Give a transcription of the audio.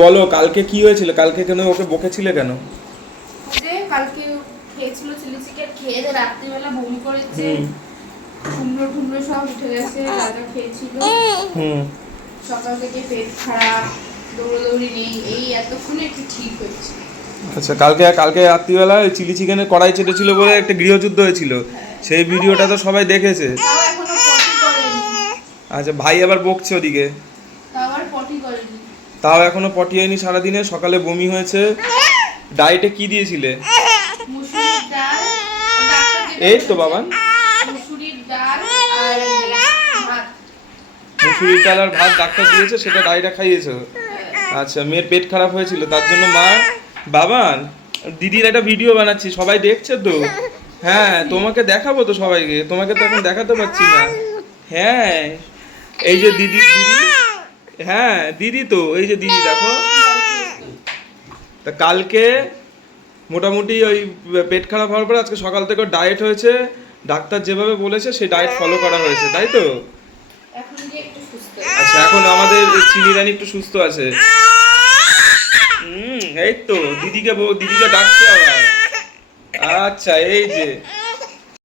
বলো কালকে কি হয়েছিল, কালকে কেন ওকে বকেছিলে কেন? যে কালকে খেয়েছিল চিলি চিকেন, খেয়ে দিয়ে রাত্রিবেলা বমি করেছে, হুম কুমড়ো টুমড়ো সব উঠে গেছে, রাজা খেয়েছিল। হুম সকাল থেকে পেট খারাপ, দৌড়াদৌড়ি নেই, এই এতক্ষণে একটু ঠিক হয়েছে। আচ্ছা, কালকে কালকে রাত্রিবেলা ওই চিলি চিকেনের কড়াই চেটেছিল বলে একটা গৃহযুদ্ধ হয়েছিল, সেই ভিডিওটা তো সবাই দেখেছে। তাও এখনো পটি করেনি। আচ্ছা, ভাই আবার বকছে ওদিকে। তাও আর পটি করেনি। তাও এখনো পটি হয়নি সারাদিনে, সকালে বমি হয়েছে। ডায়েটে কি দিয়েছিলে? মুসুরির ডাল, ডাক্তার যেটা এই তো বলেছে, বাবান, মুসুরির ডাল আর ভাত। মুসুরির ডাল আর ভাত ডাক্তার দিয়েছে, সেটা ডায়েটে খাইয়েছো। আচ্ছা, মেয়ের পেট খারাপ হয়েছিল তার জন্য মা। বাবান, দিদির একটা ভিডিও বানাচ্ছি, সবাই দেখছে তো। হ্যাঁ, তোমাকে দেখাবো তো সবাইকে, তোমাকে তো এখন দেখাতে পারছি না। হ্যাঁ, এই যে দিদি, দিদি, হ্যাঁ দিদি তো, এই যে দিদি দেখো। তা কালকে মোটামুটি ওই পেট খারাপ হওয়ার পর আজকে সকাল থেকে ডায়েট হয়েছে, ডাক্তার যেভাবে বলেছে সেই ডায়েট ফলো করা হয়েছে, তাই তো? এখন যে একটু সুস্থ। আচ্ছা, এখন আমাদের চিনি রানী একটু সুস্থ আছে। এই তো দিদিকে দিদিকে ডাকছে আবার। আচ্ছা, এই যে